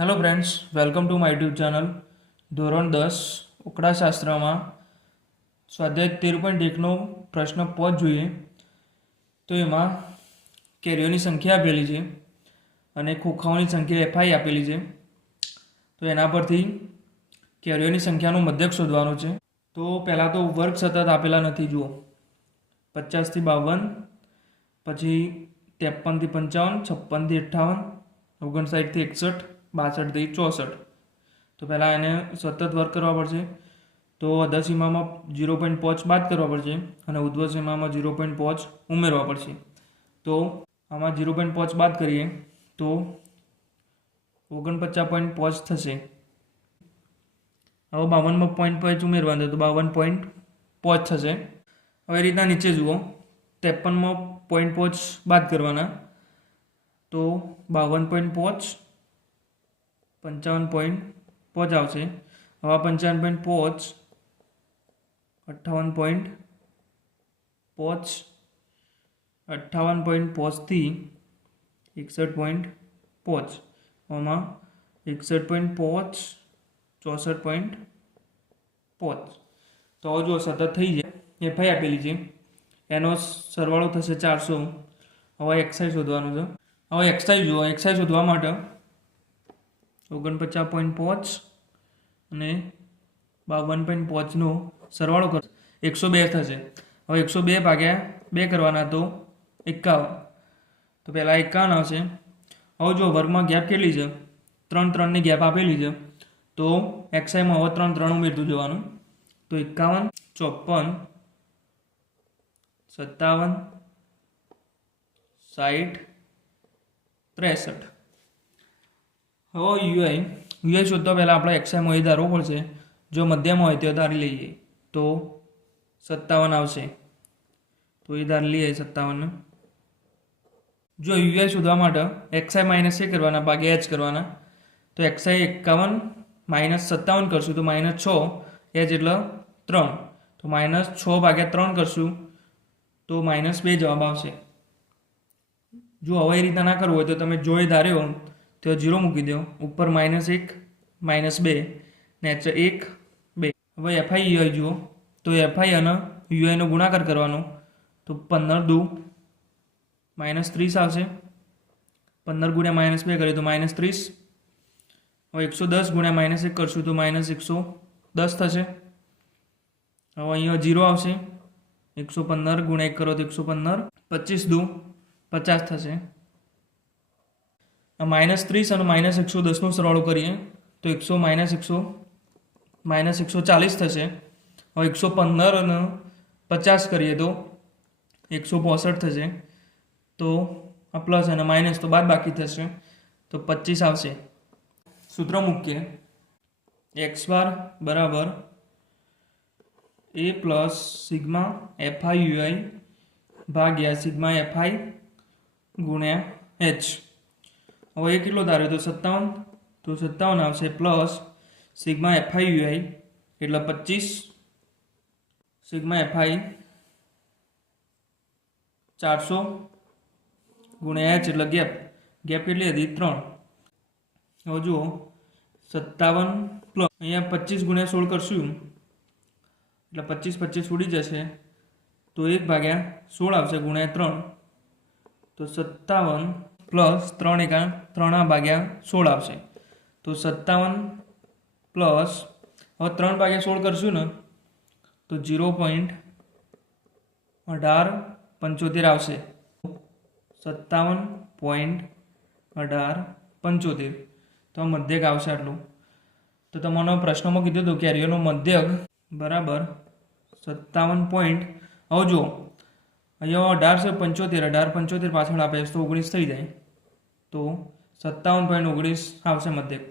Hello friends, welcome to my YouTube channel. ધોરણ 10 ઉકળાશાસ્ત્રમાં સ્વાધ્યાય 13.1નો પ્રશ્ન 5 જોઈએ. તો એમાં કેરીઓની સંખ્યા આપેલી છે અને ખોખાઓની સંખ્યા એફઆઈ આપેલી છે. તો એના પરથી કેરીઓની સંખ્યાનો મધ્યક શોધવાનો છે. તો પહેલાં તો વર્ગ સતત આપેલા નથી. જુઓ, 50 થી 52, પછી 53 થી 55, 56 થી 58, 59 થી 61, 62 થી 64. તો પહેલાં એને સતત વર્ગ કરવા પડશે. તો અધસીમામાં 0.5 બાદ કરવા પડશે અને ઉધ્વસીમામાં 0.5 ઉમેરવા પડશે. તો આમાં 0.5 બાદ કરીએ તો 49.5 થશે. હવે 52.5 ઉમેરવાનું તો 52.5 થશે. હવે એ રીતના નીચે જુઓ, 53.5 બાદ કરવાના તો 52.5, 55.5 આવશે. હવે 55.5, 58.5, 58.5 થી 61.5, આમાં 61.5, 64.5. તો હવે જો સતત થઈ જાય. એફઆઈ આપેલી છે, એનો સરવાળો થશે 400. હવે એક્સઆઈ શોધવાનું છે. હવે એક્સઆઈ જુઓ, એક્સઆઈ શોધવા માટે 49.5 અને 52.5નો સરવાળો કરશે, 102 થશે. હવે 102 ભાગ્યા 2 કરવાના તો 51. તો પહેલાં 51 આવશે. હવે જો વર્ગમાં ગેપ કેટલી છે? 3-3ની ગેપ આપેલી છે. તો એક્સઆઈમાં હવે 3 ઉમેરતું જવાનું. તો 51, 54, 57, 60, 63. હવે યુઆઈ શોધતા પહેલાં આપણે એક્સઆઈમાં એ ધારવો પડશે. જો મધ્યમાં હોય તો ધારી લઈએ તો 57 આવશે. તો એ ધારી લઈએ 57. જો યુઆઈ શોધવા માટે એક્સઆઈ માઇનસ એ કરવાના, ભાગ્યા એચ કરવાના. તો એક્સઆઈ 51 માઇનસ 57 કરશું તો -6, એચ એટલે 3. તો -6 ભાગ્યા 3 કરશું તો -2 જવાબ આવશે. જો હવે એ રીતના ના કરવું હોય તો તમે જો એ ધાર્યો તો 0 મૂકી દો, ઉપર -1, -2, નેચર 1, 2. હવે એફઆઈ યુઆઈ જુઓ, તો એફઆઈ અને યુઆઈનો ગુણાકાર કરવાનો. તો 15 દુ -30 આવશે. 15 ગુણ્યા -2 કરીએ તો -30. હવે 110 ગુણ્યા -1 કરશું તો -110 થશે. હવે અહીંયા 0 આવશે. 115 ગુણ્યા 1 કરો તો 115. 25 દુ 50 થશે. -30 અને -110નો સરવાળો કરીએ તો -140 થશે. હવે 115 અને 50 કરીએ તો 165 થશે. તો આ પ્લસ અને માઇનસ તો બાદ બાકી થશે. તો 25 આવશે. સૂત્ર મૂકીએ, x બાર બરાબર a plus sigma FI UI ભાગ્યા સિગ્મા એફઆઈ ગુણ્યા h. હવે એ કેટલો ધાર્યો? તો 57. તો 57 આવશે પ્લસ સિગ્મા એફઆઈ યુઆઈ એટલે 25, સિગ્મા એફઆઈ 400 ગુણ્યા h એટલે ગેપ કેટલી હતી? 3. હવે જુઓ, 57 પ્લસ અહીંયા 25 ગુણ્યા 16 કરશું એટલે 25 ઉડી જશે. તો 1/16 આવશે ગુણ્યા 3. તો 57 પ્લસ 3 × 3/16 આવશે. તો 57 પ્લસ હવે 3/16 કરશું ને તો 0.1875 આવશે. 57.1875. તો મધ્યક આવશે આટલું. તો તમને પ્રશ્નમાં કીધું હતું કેરીઓનો મધ્યક બરાબર 57. હવે જુઓ, અહીંયા 1875 પાછળ આપે તો 19 થઈ જાય. તો 57.19 આવશે મધ્યક.